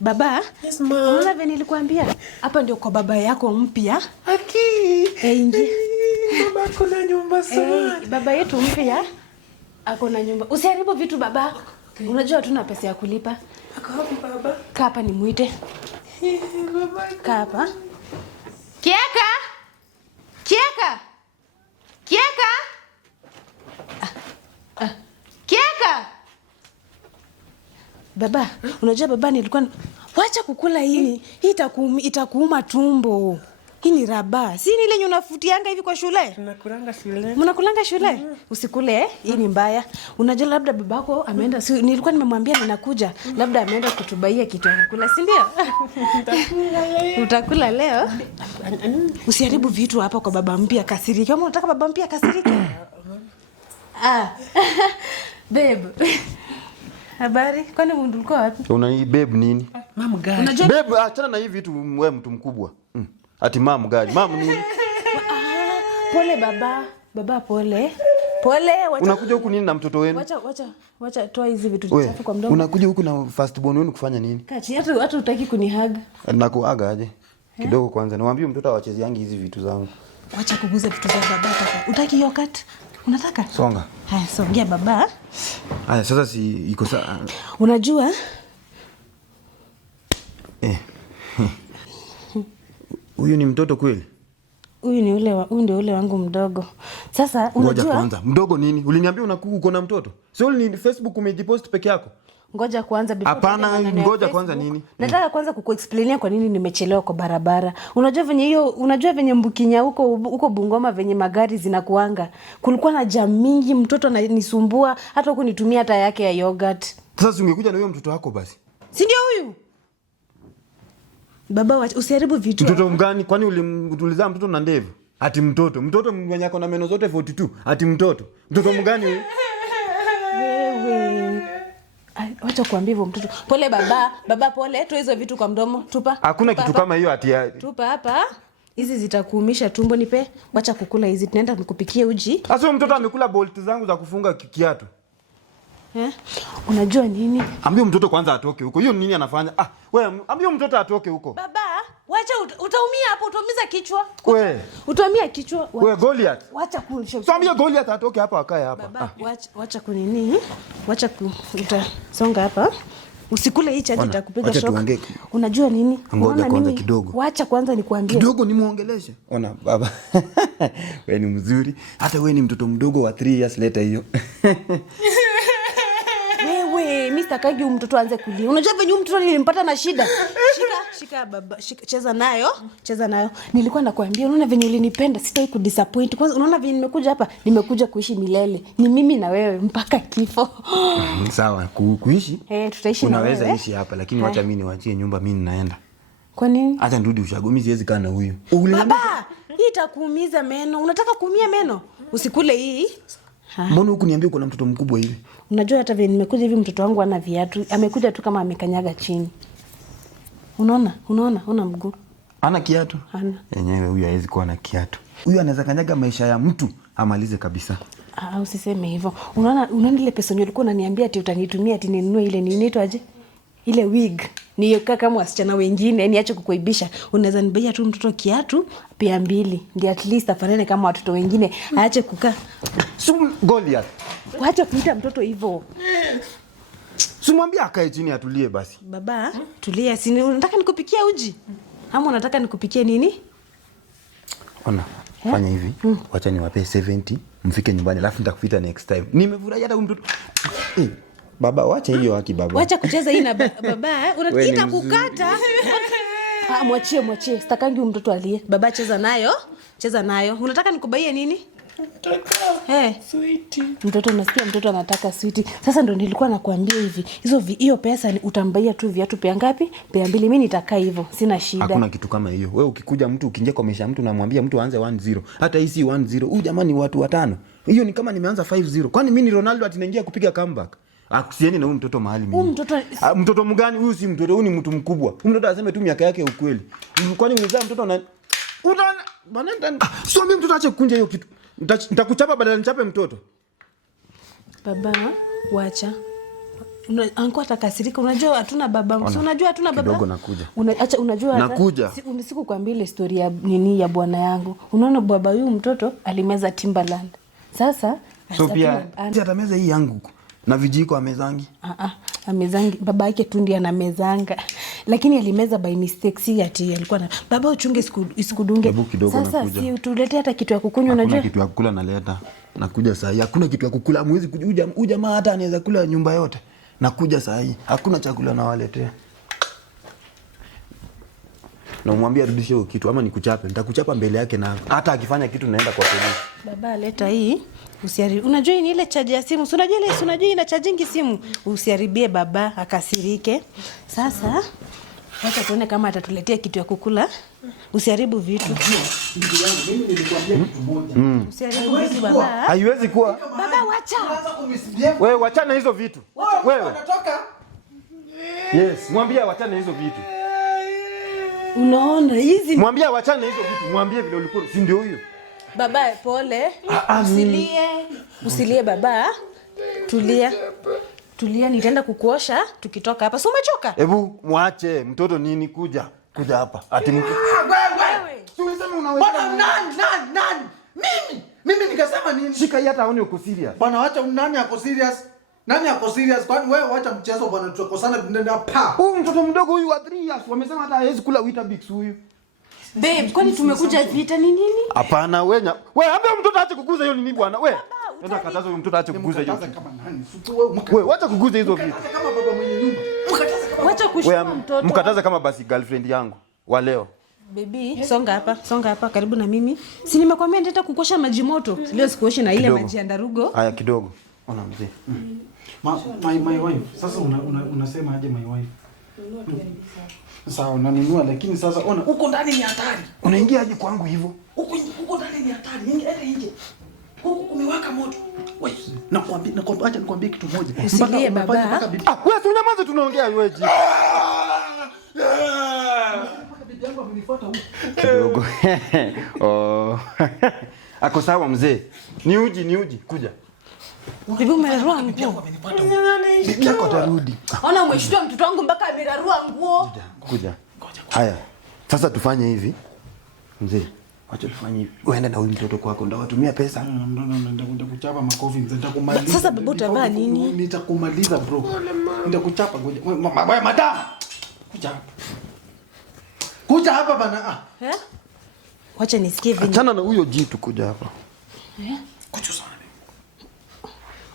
Baba, yes ma. Unaona vile nilikwambia? Hapa ndio kwa baba yako mpya. Aki. Ingi. Baba ako na nyumba sana. Baba yetu mpya ako na nyumba. Usiharibu vitu baba. Okay. Unajua hatuna pesa ya kulipa. Ako wapi baba? Kaa hapa nimuite. Baba. Kaa hapa. Kiaka! Kiaka! Kiaka! Kiaka! Baba, unajua baba nilikuwa wacha kukula hii. Hii itakuuma tumbo. Hii ni raba. Si ni ile unafutianga hivi kwa shule? Tunakulanga shule. Mnakulanga shule? Usikule, hii ni mbaya. Unajua labda babako ameenda, nilikuwa nimemwambia ninakuja. Labda ameenda kutubaia kitu ya kula, si ndio? Utakula leo? Usiharibu vitu hapa kwa baba mpya kasiriki. Kama unataka baba mpya kasiriki. Babe. Habari? Kwani ulikuwa wapi? Unani babe nini? Mama gani? Unajua Babe, achana na hivi vitu wewe mtu mkubwa. Ati mama gani? Mama nini? Pole baba. Baba pole. Pole, wacha. Unakuja huku nini na mtoto wenu? Wacha toa hizi vitu chafu kwa mdomo. Unakuja huku na first born wenu kufanya nini? Kati hata utaki kunihaga. Nakuaga aje? Kidogo kwanza. Niwaambie mtoto awacheze yangi hizi vitu zangu. Wacha kuguza vitu za baba kaka. Utaki yogurt? Unataka? Songa. Haya, songea baba. Haya, sasa si iko sawa. Unajua? Huyu ni mtoto kweli? Huyu ndio ule wangu mdogo. Sasa unajua? Ngoja kwanza. Mdogo nini? Uliniambia uko na mtoto. Sio ni Facebook umejipost peke yako? Ngoja kwanza before. Hapana, ngoja kwanza nini? Nataka kwanza kukuexplainia kwa nini nimechelewa kwa barabara. Unajua venye Mbukinya huko Bungoma venye magari zinakuanga. Kulikuwa na jam mingi, mtoto ananisumbua, hata huko nitumia hata yake ya yogurt. Sasa ungekuja na huyo mtoto wako basi. Si ndio huyu? Baba, usiharibu vitu. Mtoto mgani? Kwani ulizaa mtoto na ndevu? Ati mtoto mwenye ako na meno zote 42. Ati mtoto mgani huyu? Wewe. Wacha kuambia hivyo mtoto. Pole baba pole, toa hizo vitu kwa mdomo, tupa. Hakuna kitu hapa. Kama hiyo ati tupa hapa. Hizi zitakuumisha tumbo, nipe. Wacha kukula hizi, tunaenda nikupikie uji. Sasa mtoto amekula bolt zangu za kufunga kiatu. Unajua nini? Ambia mtoto kwanza atoke huko. Hiyo nini anafanya? Wewe ambia mtoto atoke huko. Baba, wacha utaumia hapo, utaumiza kichwa. Wewe. Utaumia kichwa. Wewe Goliath. Wacha kunisha. So ambia Goliath atoke hapa akae hapa. Baba, wacha kunini? Utasonga hapa. Usikule hii chaji itakupiga shoka. Unajua nini? Ngoja kwanza kidogo. Wacha kwanza nikuambie. Kidogo nimuongeleshe. Ona baba. Wewe ni mzuri. Hata wewe ni mtoto mdogo wa 3 years later hiyo. Mr. Kagi mtoto aanze kulia. Unajua venye mtoto nilimpata na shida. Shika baba, cheza nayo. Nilikuwa nakwambia unaona venye ulinipenda, sitaki kudisappoint. Kwanza unaona venye nimekuja hapa, nimekuja kuishi milele. Ni mimi na wewe mpaka kifo. Sawa, kuishi? Tutaishi na wewe. Unaweza ishi hapa lakini wacha mimi niwaachie nyumba, mimi ninaenda. Kwa nini? Acha nirudi ushago, mimi siwezi kaa na huyu. Baba, hii itakuumiza meno. Unataka kuumia meno? Usikule hii. Mbona huku niambia uko na mtoto mkubwa hivi? Unajua hata vile nimekuja hivi mtoto wangu ana viatu. Amekuja tu kama amekanyaga chini. Unaona mguu. Ana kiatu? Hana. Yenyewe huyu hawezi kuwa na kiatu. Huyu anaweza kanyaga maisha ya mtu amalize kabisa. Usiseme hivyo. Unaona ile pesa ulikuwa unaniambia ati utanitumia ati ninunue ile inaitwa aje? Ile wig. Ni kama wasichana wengine, niache kukuibisha. Unaweza nibaia tu mtoto kiatu pia 2. Ndio at least afanane kama watoto wengine. Aache kukaa. Goliath. Wacha kuita mtoto hivyo. Simwambie akae chini atulie basi. Baba, tulia. Si unataka nikupikie uji? Ama unataka nikupikie nini? Ona, fanya hivi. Wacha niwape 70, mfike nyumbani alafu nitakufuta next time. Nimefurahi hata mtoto. Baba, wacha hiyo haki baba. Wacha kucheza hii na baba, unataka kukata. Mwachie. Sitakangi mtoto alie. Baba, cheza nayo. Unataka nikubaie nini? Sweetie. Mtoto unasikia mtoto anataka sweetie. Sasa ndo nilikuwa nakwambia hivi. Hiyo pesa utambaia tu viatu pea ngapi? Pea 2. Mimi nitakaa hivyo. Sina shida. Hakuna kitu kama hiyo. Wewe ukikuja mtu ukiingia kwa maisha mtu namwambia mtu aanze 1-0. Hata hii si 1-0. Huyu jamani watu 5. Hiyo ni kama nimeanza 5-0. Kwani mimi ni Ronaldo ati naingia kupiga comeback? Akusieni na huyu mtoto mahali mimi. Mtoto mgani huyu? Si mtoto, huyu ni mtu mkubwa. Huyu mtoto aseme tu miaka yake ukweli. Kwani unazaa mtoto na sio mimi mtoto aache kukunja hiyo kitu. Nitakuchapa badala nichape mtoto. Baba, wacha. Anko atakasirika. Unajua hatuna baba. Si unajua hatuna baba. Kidogo nakuja. Acha unajua nakuja. Sikukwambia ile story ya nini ya bwana yangu. Unaona baba huyu mtoto alimeza Timberland. Sasa so pia atameza hii yangu na vijiko amezangi. Amezangi baba yake tu ndiye anamezanga. Lakini alimeza by mistake, si ati alikuwa na baba uchunge isikudunge. Sasa si tulete hata kitu ya kukunywa. Unajua hakuna kitu ya kukula naleta. Nakuja saa hii. Hakuna kitu ya kukula. Mwezi kuja jamaa hata anaweza kula nyumba yote. Nakuja saa hii. Hakuna chakula nawaletea. Na umwambia rudishe hiyo kitu ama nikuchape. Nitakuchapa mbele yake na hata akifanya kitu naenda kwa polisi. Baba leta hii. Unajua ni ile charge ya simu. Unajua ina charging simu. Usiharibie baba akasirike. Sasa wacha tuone kama atatuletea kitu ya kukula. Usiharibu vitu. Mimi nilikwambia kitu moja. Usiharibu vitu baba. Haiwezi kuwa. Baba wacha. Wewe wachana hizo vitu. Wewe. Unatoka? Yes, mwambie wachana hizo vitu. Unaona hizi? Mwambie wachana hizo vitu. Mwambie vile ulikuwa. Si ndio huyo? Baba pole. Usilie baba. Tulia nitaenda kukuosha tukitoka hapa. Si umechoka? Hebu mwache mtoto nini kuja hapa. Ati Wewe. Tulisema unaweza. Bwana nani? Mimi nikasema nini? Shika hii hata aone uko serious. Bwana wacha nani ako serious? Nani ako serious? Kwani wewe wacha mchezo bwana, tutakosana tunaenda hapa. Huyu mtoto mdogo huyu wa 3 years wamesema hata hawezi kula Weetabix huyu. Babe, kwani tumekuja vita ni nini? Hapana wewe ambia mtoto aache kuguza hiyo nini bwana wewe. Nenda kataza huyo mtoto aache kuguza hiyo. Kama nani? Wewe wacha kuguza hizo vitu. Kama baba mwenye nyumba. Wacha kushika mtoto. Mkataze kama basi girlfriend yangu wa leo. Baby, songa hapa karibu na mimi. Si nimekwambia nitaenda kukosha maji moto. Leo sikuoshi na ile maji ya ndarugo. Haya kidogo. Ona mzee. My wife. Sasa unasema aje my wife? Sawa unanunua lakini sasa ona uko ndani ni hatari. Unaingia aje kwangu hivyo? Uko ndani ni hatari. Ingia nje. Huko kumewaka moto. Wewe acha nikwambie kitu moja. Usilie baba. Wewe si unyamaze tunaongea wewe ji. Bibi yangu amenifuata huko. Kidogo. Oh. Ako sawa mzee. Ni uji kuja. Bibi umerarua nguo. Bibi yako atarudi. Ona umeshtua mtoto wangu mpaka amerarua nguo. Kuja. Haya. Sasa tufanye hivi. Mzee, wacha tufanye hivi. Uende na huyu mtoto kwako ndio watumia pesa. Ndio kuchapa makofi nitakumaliza. Sasa baba utavaa nini? Nitakumaliza bro. Nitakuchapa ngoja. Wewe madam. Kuja hapa bana. Wacha nisikie vile. Achana na huyo jitu kuja hapa. Kuja sana.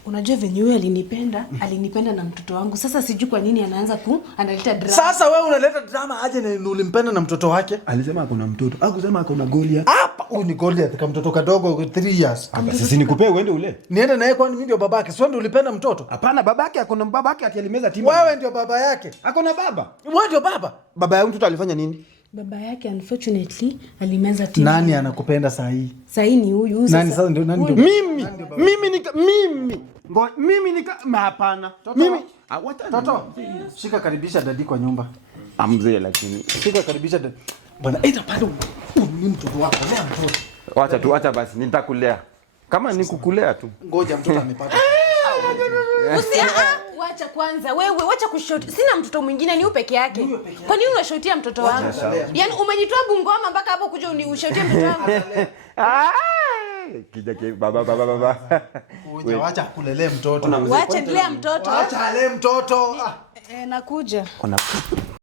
Unajua venye huyo alinipenda na mtoto wangu. Sasa sijui kwa nini analeta drama. Sasa wewe unaleta drama aje na ulimpenda na mtoto wake? Alisema akona mtoto. Hakusema akona Goliath. Hapa huyu ni Goliath kama mtoto kadogo 3 years. Hapa sisi nikupee uende ule. Niende naye kwani mimi ndio babake? Sio ndio ulipenda mtoto? Hapana babake akona babake atialimeza timu. Wewe ndio baba yake. Akona baba. Wewe ndio baba. Baba ya mtoto alifanya nini? Baba yake unfortunately alimeza timu. Nani anakupenda saa hii? Saa hii ni huyu. Nani sasa ndio nani ndio? Mimi hapana. Mimi Toto. Shika karibisha dadi kwa nyumba. Amzee lakini. Shika karibisha dadi. Bwana aita pale ni mtoto wako. Lea mtoto. Acha basi nitakulea. Kama nikukulea tu. Ngoja mtoto amepata. Wacha kwanza wewe, wacha kushoti. Sina mtoto mwingine, ni peke yake. Kwa nini unashotia mtoto wangu? Yaani umenitoa Bungoma mpaka hapo kuja unishotie mtoto wangu. Kija baba. Wacha kulelee mtoto. Wacha nilea mtoto. Wacha alee mtoto. Nakuja.